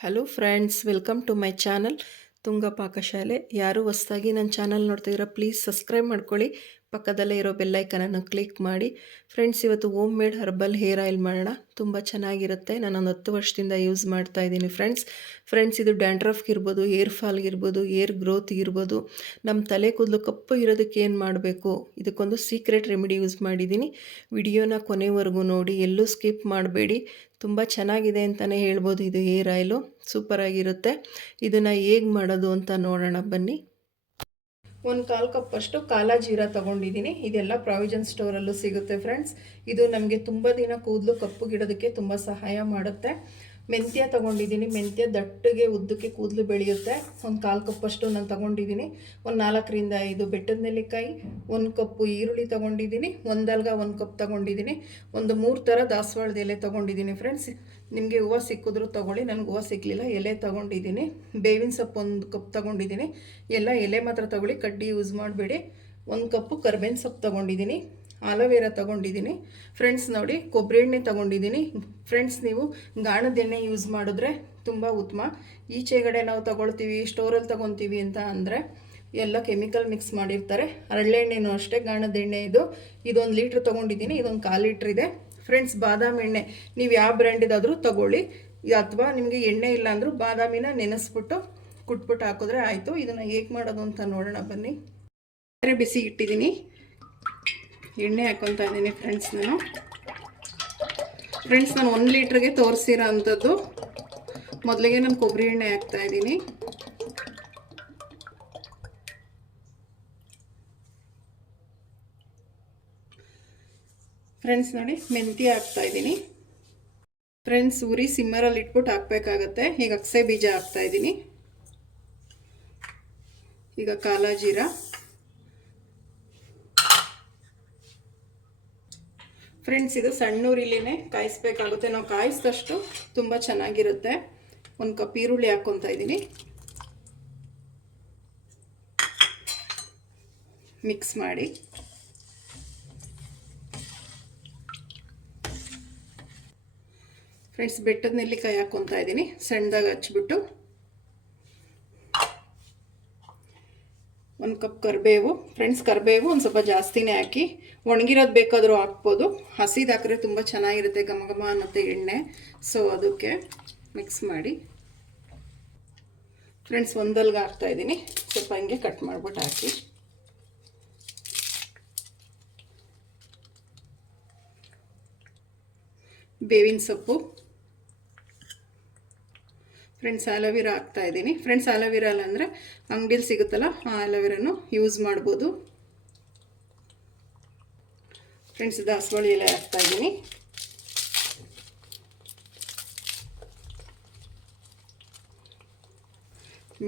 Hello friends welcome to my channel Tunga Pakashale ಯಾರು ಹೊಸ್ದಾಗಿ ನನ್ನ ಚಾನಲ್ ನೋಡ್ತಾ ಪ್ಲೀಸ್ ಸಬ್ಸ್ಕ್ರೈಬ್ ಮಾಡ್ಕೊಳ್ಳಿ. ಪಕ್ಕದಲ್ಲೇ ಇರೋ ಬೆಲ್ಲೈಕನನ್ನು ಕ್ಲಿಕ್ ಮಾಡಿ ಫ್ರೆಂಡ್ಸ್ ಇವತ್ತು home made herbal hair oil ಮಾಡೋಣ. ತುಂಬ ಚೆನ್ನಾಗಿರುತ್ತೆ. ನಾನು ಒಂದು ಹತ್ತು ವರ್ಷದಿಂದ ಯೂಸ್ ಮಾಡ್ತಾ ಇದ್ದೀನಿ ಫ್ರೆಂಡ್ಸ್ ಫ್ರೆಂಡ್ಸ್ ಇದು ಡ್ಯಾಂಡ್ರಫ್ಗೆ ಇರ್ಬೋದು ಏರ್ ಫಾಲ್ಗೆ ಇರ್ಬೋದು ಏರ್ ಗ್ರೋತ್ಗೆ ಇರ್ಬೋದು. ನಮ್ಮ ತಲೆ ಕೂದಲು ಕಪ್ಪು ಇರೋದಕ್ಕೆ ಏನು ಮಾಡಬೇಕು? ಇದಕ್ಕೊಂದು ಸೀಕ್ರೆಟ್ ರೆಮಿಡಿ ಯೂಸ್ ಮಾಡಿದ್ದೀನಿ. ವಿಡಿಯೋನ ಕೊನೆವರೆಗೂ ನೋಡಿ. ಎಲ್ಲೂ ಸ್ಕಿಪ್ ಮಾಡಬೇಡಿ. ತುಂಬ ಚೆನ್ನಾಗಿದೆ ಅಂತಲೇ ಹೇಳ್ಬೋದು ಇದು ಹೇರ್ ಆಯಿಲು ಸೂಪರಾಗಿರುತ್ತೆ. ಇದನ್ನು ಹೇಗೆ ಮಾಡೋದು ಅಂತ ನೋಡೋಣ. ಬನ್ನಿ. ಒಂದು ಕಾಲು ಕಪ್ಪಷ್ಟು ಕಾಲ ಜೀರಾ ತೊಗೊಂಡಿದ್ದೀನಿ ಇದೆಲ್ಲ ಪ್ರಾವಿಜನ್ ಸ್ಟೋರಲ್ಲೂ ಸಿಗುತ್ತೆ ಫ್ರೆಂಡ್ಸ್ ಇದು ನಮಗೆ ತುಂಬ ದಿನ ಕೂದಲು ಕಪ್ಪು ಗಿಡೋದಕ್ಕೆ ತುಂಬ ಸಹಾಯ ಮಾಡುತ್ತೆ. ಮೆಂತ್ಯ ತೊಗೊಂಡಿದ್ದೀನಿ. ಮೆಂತ್ಯ ದಟ್ಟಗೆ ಉದ್ದಕ್ಕೆ ಕೂದಲು ಬೆಳೆಯುತ್ತೆ. ಒಂದು ಕಾಲು ಕಪ್ಪಷ್ಟು ನಾನು ತೊಗೊಂಡಿದ್ದೀನಿ. ಒಂದು ನಾಲ್ಕರಿಂದ ಐದು ಬೆಟ್ಟದ ನೆಲ್ಲಿಕಾಯಿ, ಒಂದು ಕಪ್ಪು ಈರುಳ್ಳಿ ತೊಗೊಂಡಿದ್ದೀನಿ. ಒಂದಲ್ಗ ಒಂದು ಕಪ್ ತೊಗೊಂಡಿದ್ದೀನಿ. ಒಂದು ಮೂರು ಥರ ದಾಸವಾಳದ ಎಲೆ ತೊಗೊಂಡಿದ್ದೀನಿ ಫ್ರೆಂಡ್ಸ್ ನಿಮಗೆ ಹೂವು ಸಿಕ್ಕಿದ್ರು ತೊಗೊಳ್ಳಿ. ನನಗೆ ಹೂವು ಸಿಕ್ಕಲಿಲ್ಲ ಎಲೆ ತೊಗೊಂಡಿದ್ದೀನಿ. ಬೇವಿನ ಸೊಪ್ಪು ಒಂದು ಕಪ್ ತೊಗೊಂಡಿದ್ದೀನಿ. ಎಲ್ಲ ಎಲೆ ಮಾತ್ರ ತೊಗೊಳ್ಳಿ. ಕಡ್ಡಿ ಯೂಸ್ ಮಾಡಬೇಡಿ. ಒಂದು ಕಪ್ಪು ಕರ್ಬೇವಿನ ಸೊಪ್ಪು ತೊಗೊಂಡಿದ್ದೀನಿ. ಆಲೋವೆರಾ ತೊಗೊಂಡಿದ್ದೀನಿ. ಫ್ರೆಂಡ್ಸ್ ನೋಡಿ, ಕೊಬ್ಬರಿ ಎಣ್ಣೆ ತೊಗೊಂಡಿದ್ದೀನಿ. ಫ್ರೆಂಡ್ಸ್ ನೀವು ಗಾಣದ ಎಣ್ಣೆ ಯೂಸ್ ಮಾಡಿದ್ರೆ ತುಂಬ ಉತ್ತಮ. ಈಚೆಗಡೆ ನಾವು ತೊಗೊಳ್ತೀವಿ ಸ್ಟೋರಲ್ಲಿ ತೊಗೊತೀವಿ ಅಂತ ಅಂದರೆ ಎಲ್ಲ ಕೆಮಿಕಲ್ ಮಿಕ್ಸ್ ಮಾಡಿರ್ತಾರೆ. ಹರಳೆಣ್ಣೆನೂ ಅಷ್ಟೇ, ಗಾಣದ ಎಣ್ಣೆ ಇದು. ಇದೊಂದು ಲೀಟ್ರ್ ತೊಗೊಂಡಿದ್ದೀನಿ, ಇದೊಂದು ಕಾಲು ಲೀಟ್ರ್ ಇದೆ. ಫ್ರೆಂಡ್ಸ್ ಬಾದಾಮಿ ಎಣ್ಣೆ, ನೀವು ಯಾವ ಬ್ರ್ಯಾಂಡಿದಾದರೂ ತೊಗೊಳ್ಳಿ. ಅಥವಾ ನಿಮಗೆ ಎಣ್ಣೆ ಇಲ್ಲ ಅಂದರೂ ಬಾದಾಮಿನ ನೆನೆಸ್ಬಿಟ್ಟು ಕುಟ್ಬಿಟ್ಟು ಹಾಕಿದ್ರೆ ಆಯಿತು. ಇದನ್ನು ಹೇಗೆ ಮಾಡೋದು ಅಂತ ನೋಡೋಣ, ಬನ್ನಿ. ಬೇರೆ ಬಿಸಿ ಇಟ್ಟಿದ್ದೀನಿ. ಎಣ್ಣೆ ಹಾಕ್ಕೊತಾ ಇದ್ದೀನಿ ಫ್ರೆಂಡ್ಸ್ ನಾನು. ಫ್ರೆಂಡ್ಸ್ ನಾನು ಒಂದು ಲೀಟ್ರಿಗೆ ತೋರಿಸಿರೋ ಅಂಥದ್ದು. ಮೊದಲಿಗೆ ನಾನು ಕೊಬ್ಬರಿ ಎಣ್ಣೆ ಹಾಕ್ತಾ ಇದ್ದೀನಿ. ಫ್ರೆಂಡ್ಸ್ ನೋಡಿ, ಮೆಂತ್ಯ ಹಾಕ್ತಾ ಇದ್ದೀನಿ. ಫ್ರೆಂಡ್ಸ್ ಉರಿ ಸಿಮ್ಮರಲ್ಲಿ ಇಟ್ಬಿಟ್ಟು ಹಾಕ್ಬೇಕಾಗತ್ತೆ. ಈಗ ಅಕ್ಸೆ ಬೀಜ ಹಾಕ್ತಾ ಇದ್ದೀನಿ. ಈಗ ಕಾಲ ಜೀರಾ ಫ್ರೆಂಡ್ಸ್ ಇದು ಸಣ್ಣ ಉರಿಲಿನೇ ಕಾಯಿಸ್ಬೇಕಾಗುತ್ತೆ. ನಾವು ಕಾಯಿಸಿದಷ್ಟು ತುಂಬ ಚೆನ್ನಾಗಿರುತ್ತೆ. ಒಂದು ಕಪ್ ಈರುಳ್ಳಿ ಹಾಕ್ಕೊತಾ ಇದ್ದೀನಿ. ಮಿಕ್ಸ್ ಮಾಡಿ. ಫ್ರೆಂಡ್ಸ್ ಬೆಟ್ಟದ ನೆಲ್ಲಿಕಾಯಿ ಹಾಕ್ಕೊತಾ ಇದ್ದೀನಿ. ಸಣ್ಣದಾಗಿ ಹಚ್ಬಿಟ್ಟು. ಒಂದು ಕಪ್ ಕರಿಬೇವು ಫ್ರೆಂಡ್ಸ್ ಕರಿಬೇವು ಒಂದು ಸ್ವಲ್ಪ ಜಾಸ್ತಿನೇ ಹಾಕಿ, ಒಣಗಿರೋದು ಬೇಕಾದರೂ ಹಾಕ್ಬೋದು. ಹಸಿದು ಹಾಕಿದ್ರೆ ತುಂಬ ಚೆನ್ನಾಗಿರುತ್ತೆ ಘಮ ಘಮ ಅನ್ನತ್ತೆ ಎಣ್ಣೆ. ಸೊ ಅದಕ್ಕೆ ಮಿಕ್ಸ್ ಮಾಡಿ. ಫ್ರೆಂಡ್ಸ್ ಒಂದಲ್ಗೆ ಹಾಕ್ತಾಯಿದ್ದೀನಿ ಸ್ವಲ್ಪ ಹಿಂಗೆ ಕಟ್ ಮಾಡ್ಬಿಟ್ಟು ಹಾಕಿ. ಬೇವಿನ ಸೊಪ್ಪು. ಫ್ರೆಂಡ್ಸ್ ಆಲೋವೆರಾ ಹಾಕ್ತಾ ಇದ್ದೀನಿ. ಫ್ರೆಂಡ್ಸ್ ಅಲ್ಲ ಅಂದರೆ ಅಂಗಡಿಲಿ ಸಿಗುತ್ತಲ್ಲ, ಆ ಆಲೋವೆರಾನು ಯೂಸ್ ಮಾಡ್ಬೋದು. ಫ್ರೆಂಡ್ಸ್ ದಾಸವಾಳ ಎಲೆ ಹಾಕ್ತಾ ಇದ್ದೀನಿ.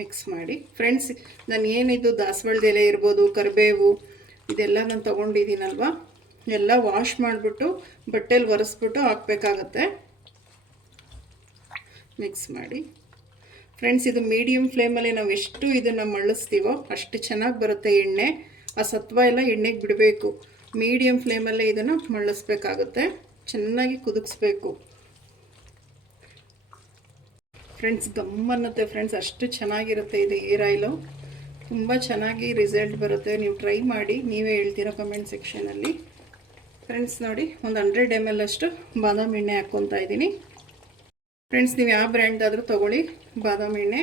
ಮಿಕ್ಸ್ ಮಾಡಿ. ಫ್ರೆಂಡ್ಸ್ ನಾನು ಏನಿದು ದಾಸವಾಳದ ಎಲೆ ಇರ್ಬೋದು, ಕರಿಬೇವು, ಇದೆಲ್ಲ ನಾನು ತೊಗೊಂಡಿದ್ದೀನಲ್ವ? ಎಲ್ಲ ವಾಶ್ ಮಾಡಿಬಿಟ್ಟು, ಬಟ್ಟೆಲಿ ಒರೆಸ್ಬಿಟ್ಟು ಹಾಕ್ಬೇಕಾಗತ್ತೆ. ಮಿಕ್ಸ್ ಮಾಡಿ. ಫ್ರೆಂಡ್ಸ್ ಇದು ಮೀಡಿಯಮ್ ಫ್ಲೇಮಲ್ಲಿ ನಾವು ಎಷ್ಟು ಇದನ್ನು ಮಳ್ಳಿಸ್ತೀವೋ ಅಷ್ಟು ಚೆನ್ನಾಗಿ ಬರುತ್ತೆ ಎಣ್ಣೆ. ಆ ಸತ್ವ ಎಲ್ಲ ಎಣ್ಣೆಗೆ ಬಿಡಬೇಕು. ಮೀಡಿಯಮ್ ಫ್ಲೇಮಲ್ಲೇ ಇದನ್ನು ಮಳ್ಳಿಸ್ಬೇಕಾಗುತ್ತೆ ಚೆನ್ನಾಗಿ ಕುದಿಸ್ಬೇಕು ಫ್ರೆಂಡ್ಸ್ ಗಮ್ ಅನ್ನತ್ತೆ. ಫ್ರೆಂಡ್ಸ್ ಅಷ್ಟು ಚೆನ್ನಾಗಿರುತ್ತೆ ಇದು ಏರ್ ಆಯಿಲು ತುಂಬ ಚೆನ್ನಾಗಿ ರಿಸಲ್ಟ್ ಬರುತ್ತೆ. ನೀವು ಟ್ರೈ ಮಾಡಿ. ನೀವೇ ಹೇಳ್ತೀರಾ ಕಮೆಂಟ್ ಸೆಕ್ಷನಲ್ಲಿ ಫ್ರೆಂಡ್ಸ್ ನೋಡಿ, ಒಂದು ಹಂಡ್ರೆಡ್ ಎಂ ಎಲ್ ಅಷ್ಟು ಬಾದಾಮಿ ಎಣ್ಣೆ ಹಾಕ್ಕೊತಾ ಇದ್ದೀನಿ ಫ್ರೆಂಡ್ಸ್ ನೀವು ಯಾವ ಬ್ರ್ಯಾಂಡ್ ಆದರೂ ತೊಗೊಳ್ಳಿ. ಬಾದಾಮಿ ಎಣ್ಣೆ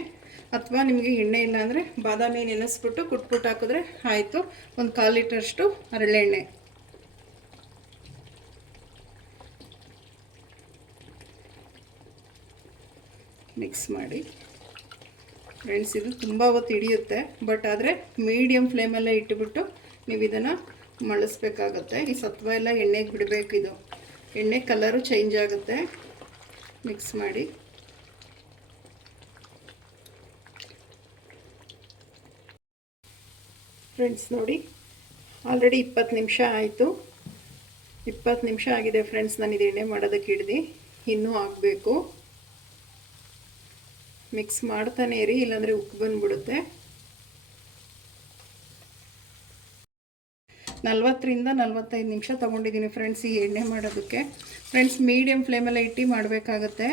ಅಥವಾ ನಿಮಗೆ ಎಣ್ಣೆ ಇಲ್ಲ ಅಂದರೆ ಬಾದಾಮಿ ನೆನೆಸ್ಬಿಟ್ಟು ಕುಟ್ಬಿಟ್ಟು ಹಾಕಿದ್ರೆ ಆಯಿತು. ಒಂದು ಕಾಲು ಲೀಟರ್ಷ್ಟು ಹರಳೆಣ್ಣೆ ಮಿಕ್ಸ್ ಮಾಡಿ. ಫ್ರೆಂಡ್ಸ್, ಇದು ತುಂಬ ಹೊತ್ತು ಹಿಡಿಯುತ್ತೆ, ಬಟ್ ಆದರೆ ಮೀಡಿಯಮ್ ಫ್ಲೇಮಲ್ಲೇ ಇಟ್ಟುಬಿಟ್ಟು ನೀವು ಇದನ್ನು ಮಳಿಸ್ಬೇಕಾಗತ್ತೆ. ಈ ಸತ್ವ ಎಲ್ಲ ಎಣ್ಣೆಗೆ ಬಿಡಬೇಕು ಇದು. ಎಣ್ಣೆ ಕಲರು ಚೇಂಜ್ ಆಗುತ್ತೆ. ಮಿಕ್ಸ್ ಮಾಡಿ. ಫ್ರೆಂಡ್ಸ್ ನೋಡಿ. ಆಲ್ರೆಡಿ ಇಪ್ಪತ್ತು ನಿಮಿಷ ಆಯಿತು. ಇಪ್ಪತ್ತು ನಿಮಿಷ ಆಗಿದೆ ಫ್ರೆಂಡ್ಸ್ ನಾನು ಎಣ್ಣೆ ಮಾಡೋದಕ್ಕೆ ಹಿಡ್ದು. ಇನ್ನೂ ಆಗಬೇಕು. ಮಿಕ್ಸ್ ಮಾಡ್ತಾನೆ ಇರಿ, ಇಲ್ಲಾಂದರೆ ಉಕ್ಕು ಬಂದುಬಿಡುತ್ತೆ. ನಲ್ವತ್ತರಿಂದ ನಲ್ವತ್ತೈದು ನಿಮಿಷ ತೊಗೊಂಡಿದ್ದೀನಿ ಫ್ರೆಂಡ್ಸ್ ಈ ಎಣ್ಣೆ ಮಾಡೋದಕ್ಕೆ. ಫ್ರೆಂಡ್ಸ್ ಮೀಡಿಯಮ್ ಫ್ಲೇಮಲ್ಲೇ ಇಟ್ಟು ಮಾಡಬೇಕಾಗತ್ತೆ.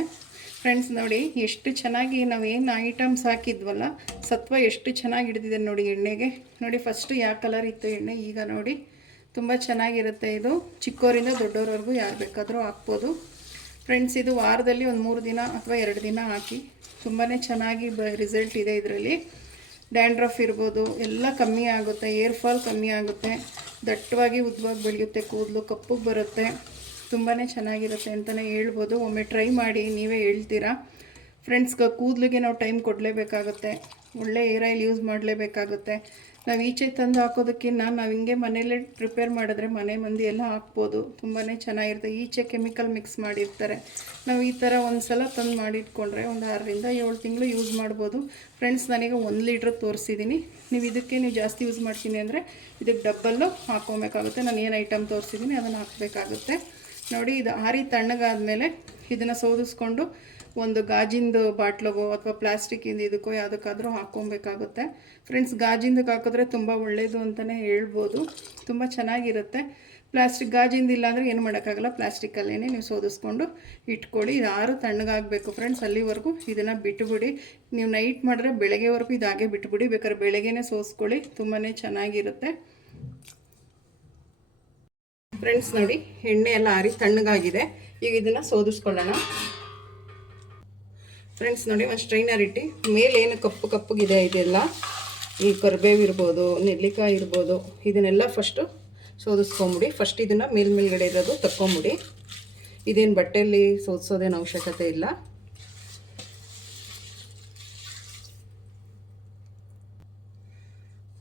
ಫ್ರೆಂಡ್ಸ್ ನೋಡಿ, ಎಷ್ಟು ಚೆನ್ನಾಗಿ ನಾವೇನು ಐಟಮ್ಸ್ ಹಾಕಿದ್ವಲ್ಲ, ಸತ್ವ ಎಷ್ಟು ಚೆನ್ನಾಗಿ ಹಿಡಿದಿದೆ ನೋಡಿ ಎಣ್ಣೆಗೆ. ನೋಡಿ ಫಸ್ಟ್ ಯಾವ ಕಲರ್ ಇತ್ತು ಎಣ್ಣೆ, ಈಗ ನೋಡಿ ತುಂಬ ಚೆನ್ನಾಗಿರುತ್ತೆ ಇದು. ಚಿಕ್ಕವರಿಂದ ದೊಡ್ಡೋರವರೆಗೂ ಯಾರು ಬೇಕಾದರೂ ಹಾಕ್ಬೋದು. ಫ್ರೆಂಡ್ಸ್ ಇದು ವಾರದಲ್ಲಿ ಒಂದು ಮೂರು ದಿನ ಅಥವಾ ಎರಡು ದಿನ ಹಾಕಿ ತುಂಬಾ ಚೆನ್ನಾಗಿ ಬ ರಿಸಲ್ಟ್ ಇದೆ ಇದರಲ್ಲಿ. ಡ್ಯಾಂಡ್ರಫ್ ಇರ್ಬೋದು, ಎಲ್ಲ ಕಮ್ಮಿ ಆಗುತ್ತೆ ಏರ್ ಫಾಲ್ ಕಮ್ಮಿ ಆಗುತ್ತೆ. ದಟ್ಟವಾಗಿ ಉದ್ದವಾಗಿ ಬೆಳೆಯುತ್ತೆ, ಕೂದಲು ಕಪ್ಪಗೆ ಬರುತ್ತೆ. ತುಂಬಾ ಚೆನ್ನಾಗಿರುತ್ತೆ ಅಂತಲೇ ಹೇಳ್ಬೋದು. ಒಮ್ಮೆ ಟ್ರೈ ಮಾಡಿ ನೀವೇ ಹೇಳ್ತೀರಾ? ಫ್ರೆಂಡ್ಸ್ಗೆ ಕೂದಲಿಗೆ ನಾವು ಟೈಮ್ ಕೊಡಲೇಬೇಕಾಗುತ್ತೆ. ಒಳ್ಳೆ ಏರ್ ಆಯಿಲ್ ಯೂಸ್ ಮಾಡಲೇಬೇಕಾಗುತ್ತೆ. ನಾವು ಈಚೆ ತಂದು ಹಾಕೋದಕ್ಕಿಂತ ನಾವು ಹಿಂಗೆ ಮನೇಲೇ ಪ್ರಿಪೇರ್ ಮಾಡಿದ್ರೆ ಮನೆ ಮಂದಿ ಎಲ್ಲ ಹಾಕ್ಬೋದು. ತುಂಬಾ ಚೆನ್ನಾಗಿರುತ್ತೆ. ಈಚೆ ಕೆಮಿಕಲ್ ಮಿಕ್ಸ್ ಮಾಡಿರ್ತಾರೆ. ನಾವು ಈ ಥರ ಒಂದು ಸಲ ತಂದು ಮಾಡಿಟ್ಕೊಂಡ್ರೆ ಒಂದು ಆರರಿಂದ ಏಳು ತಿಂಗಳು ಯೂಸ್ ಮಾಡ್ಬೋದು. ಫ್ರೆಂಡ್ಸ್ ನನಗೆ ಒಂದು ಲೀಟ್ರ್ ತೋರಿಸಿದ್ದೀನಿ ನೀವು ಇದಕ್ಕೆ ನೀವು ಜಾಸ್ತಿ ಯೂಸ್ ಮಾಡ್ತೀನಿ ಅಂದರೆ ಇದಕ್ಕೆ ಡಬ್ಬಲ್ಲು ಹಾಕೋಬೇಕಾಗುತ್ತೆ. ನಾನು ಏನು ಐಟಮ್ ತೋರಿಸಿದ್ದೀನಿ ಅದನ್ನು ಹಾಕಬೇಕಾಗುತ್ತೆ. ನೋಡಿ, ಇದು ಆರಿ ತಣ್ಣಗಾದ್ಮೇಲೆ ಇದನ್ನು ಸೋದಿಸ್ಕೊಂಡು ಒಂದು ಗಾಜಿಂದು ಬಾಟ್ಲಿಗೋ ಅಥವಾ ಪ್ಲಾಸ್ಟಿಕ್ಕಿಂದ ಇದಕ್ಕೋ ಯಾವುದಕ್ಕಾದ್ರೂ ಹಾಕ್ಕೊಬೇಕಾಗುತ್ತೆ. ಫ್ರೆಂಡ್ಸ್ ಗಾಜಿಂದಕ್ಕೆ ಹಾಕಿದ್ರೆ ತುಂಬ ಒಳ್ಳೆಯದು ಅಂತಲೇ ಹೇಳ್ಬೋದು. ತುಂಬ ಚೆನ್ನಾಗಿರುತ್ತೆ. ಪ್ಲಾಸ್ಟಿಕ್ ಗಾಜಿಂದ ಇಲ್ಲ ಅಂದರೆ ಏನು ಮಾಡೋಕ್ಕಾಗಲ್ಲ. ಪ್ಲಾಸ್ಟಿಕಲ್ಲೇ ನೀವು ಸೋದಿಸ್ಕೊಂಡು ಇಟ್ಕೊಳ್ಳಿ. ಇದು ಆರು ತಣ್ಣಗಾಗಬೇಕು. ಫ್ರೆಂಡ್ಸ್ ಅಲ್ಲಿವರೆಗೂ ಇದನ್ನು ಬಿಟ್ಟುಬಿಡಿ ನೀವು ನೈಟ್ ಮಾಡಿದ್ರೆ ಬೆಳಗ್ಗೆವರೆಗೂ ಇದಾಗೆ ಬಿಟ್ಟುಬಿಡಿ ಬೇಕಾದ್ರೆ ಬೆಳಗ್ಗೆನೇ ಸೋಸ್ಕೊಳ್ಳಿ. ತುಂಬಾ ಚೆನ್ನಾಗಿರುತ್ತೆ. ಫ್ರೆಂಡ್ಸ್ ನೋಡಿ, ಎಣ್ಣೆ ಎಲ್ಲ ಆರಿ ತಣ್ಣಗಾಗಿದೆ. ಈಗ ಇದನ್ನು ಸೋದಿಸ್ಕೊಳ್ಳೋಣ. ಫ್ರೆಂಡ್ಸ್ ನೋಡಿ, ಒಂದು ಸ್ಟ್ರೈನರ್ ಇಟ್ಟು ಮೇಲೆ ಏನು ಕಪ್ಪು ಕಪ್ಪಗಿದೆ ಇದೆಲ್ಲ, ಈ ಕರ್ಬೇವು ಇರ್ಬೋದು, ನೆಲ್ಲಿಕಾಯಿ ಇರ್ಬೋದು, ಇದನ್ನೆಲ್ಲ ಫಸ್ಟು ಸೋದಿಸ್ಕೊಂಬಿಡಿ. ಫಸ್ಟ್ ಇದನ್ನು ಮೇಲ್ಮೇಲ್ಗಡೆ ಇರೋದು ತಕ್ಕೊಂಬಿಡಿ. ಇದೇನು ಬಟ್ಟೆಯಲ್ಲಿ ಸೋದಿಸೋದೇನು ಅವಶ್ಯಕತೆ ಇಲ್ಲ.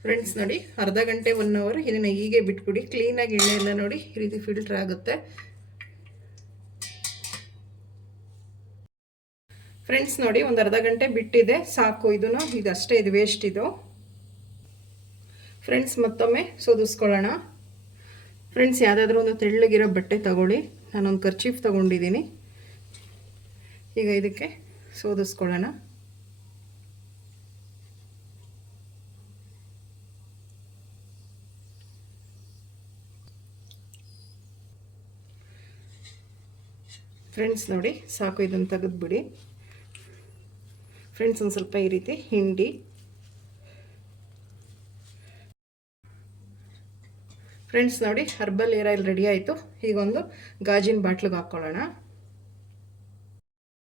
ಫ್ರೆಂಡ್ಸ್ ನೋಡಿ, ಅರ್ಧ ಗಂಟೆ ಒನ್ ಅವರ್ ಇದನ್ನು ಹೀಗೆ ಬಿಟ್ಬಿಡಿ. ಕ್ಲೀನಾಗಿ ಎಣ್ಣೆ ಎಲ್ಲ ನೋಡಿ, ಈ ರೀತಿ ಫಿಲ್ಟರ್ ಆಗುತ್ತೆ. ಫ್ರೆಂಡ್ಸ್ ನೋಡಿ, ಒಂದು ಅರ್ಧ ಗಂಟೆ ಬಿಟ್ಟಿದೆ. ಸಾಕು, ಇದನ್ನು. ಇದಷ್ಟೇ ಇದು ವೇಸ್ಟ್ ಇದು. ಫ್ರೆಂಡ್ಸ್ ಮತ್ತೊಮ್ಮೆ ಸೋದಿಸ್ಕೊಳ್ಳೋಣ. ಫ್ರೆಂಡ್ಸ್ ಯಾವುದಾದ್ರೂ ಒಂದು ತೆಳ್ಳಗಿರೋ ಬಟ್ಟೆ ತಗೊಳ್ಳಿ. ನಾನೊಂದು ಖರ್ಚೀಫ್ ತಗೊಂಡಿದ್ದೀನಿ. ಈಗ ಇದಕ್ಕೆ ಸೋದಿಸ್ಕೊಳ್ಳೋಣ. ಫ್ರೆಂಡ್ಸ್ ನೋಡಿ, ಸಾಕು ಇದನ್ನು ತೆಗೆದುಬಿಡಿ. ಫ್ರೆಂಡ್ಸ್ ಒಂದು ಸ್ವಲ್ಪ ಈ ರೀತಿ, ಹಿಂಡಿ. ಫ್ರೆಂಡ್ಸ್ ನೋಡಿ ಹರ್ಬಲ್ ಏರ್ ಆಯಿಲ್ ರೆಡಿ ಆಯಿತು. ಈಗ ಒಂದು ಗಾಜಿನ ಬಾಟ್ಲಿಗೆ ಹಾಕ್ಕೊಳ್ಳೋಣ.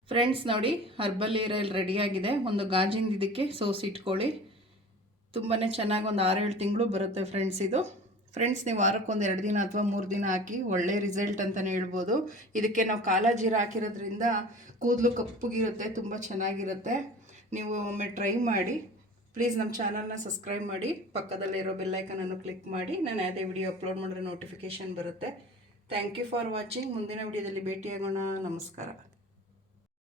ಫ್ರೆಂಡ್ಸ್ ನೋಡಿ ಹರ್ಬಲ್ ಏರ್ ಆಯಿಲ್ ರೆಡಿಯಾಗಿದೆ ಒಂದು ಗಾಜಿನ ಇದಕ್ಕೆ ಸೋಸಿ ಇಟ್ಕೊಳ್ಳಿ. ತುಂಬಾ ಚೆನ್ನಾಗಿ ಒಂದು ಆರೇಳು ತಿಂಗಳು ಬರುತ್ತೆ ಫ್ರೆಂಡ್ಸ್ ಇದು. ಫ್ರೆಂಡ್ಸ್ ನೀವು ವಾರಕ್ಕೊಂದು ಎರಡು ದಿನ ಅಥವಾ ಮೂರು ದಿನ ಹಾಕಿ ಒಳ್ಳೆ ರಿಸಲ್ಟ್ ಅಂತಲೇ ಹೇಳ್ಬೋದು. ಇದಕ್ಕೆ ನಾವು ಕಾಲ ಜೀರ ಹಾಕಿರೋದ್ರಿಂದ ಕೂದಲು ಕಪ್ಪುಗಿರುತ್ತೆ, ತುಂಬ ಚೆನ್ನಾಗಿರುತ್ತೆ. ನೀವು ಒಮ್ಮೆ ಟ್ರೈ ಮಾಡಿ ಪ್ಲೀಸ್ ನಮ್ಮ ಚಾನಲ್ನ ಸಬ್ಸ್ಕ್ರೈಬ್ ಮಾಡಿ, ಪಕ್ಕದಲ್ಲಿರೋ ಬೆಲ್ಲೈಕನನ್ನು ಕ್ಲಿಕ್ ಮಾಡಿ, ನಾನು ಯಾವುದೇ ವಿಡಿಯೋ ಅಪ್ಲೋಡ್ ಮಾಡಿದ್ರೆ ನೋಟಿಫಿಕೇಷನ್ ಬರುತ್ತೆ. ಥ್ಯಾಂಕ್ ಯು ಫಾರ್ ವಾಚಿಂಗ್ ಮುಂದಿನ ವಿಡಿಯೋದಲ್ಲಿ ಭೇಟಿಯಾಗೋಣ. ನಮಸ್ಕಾರ.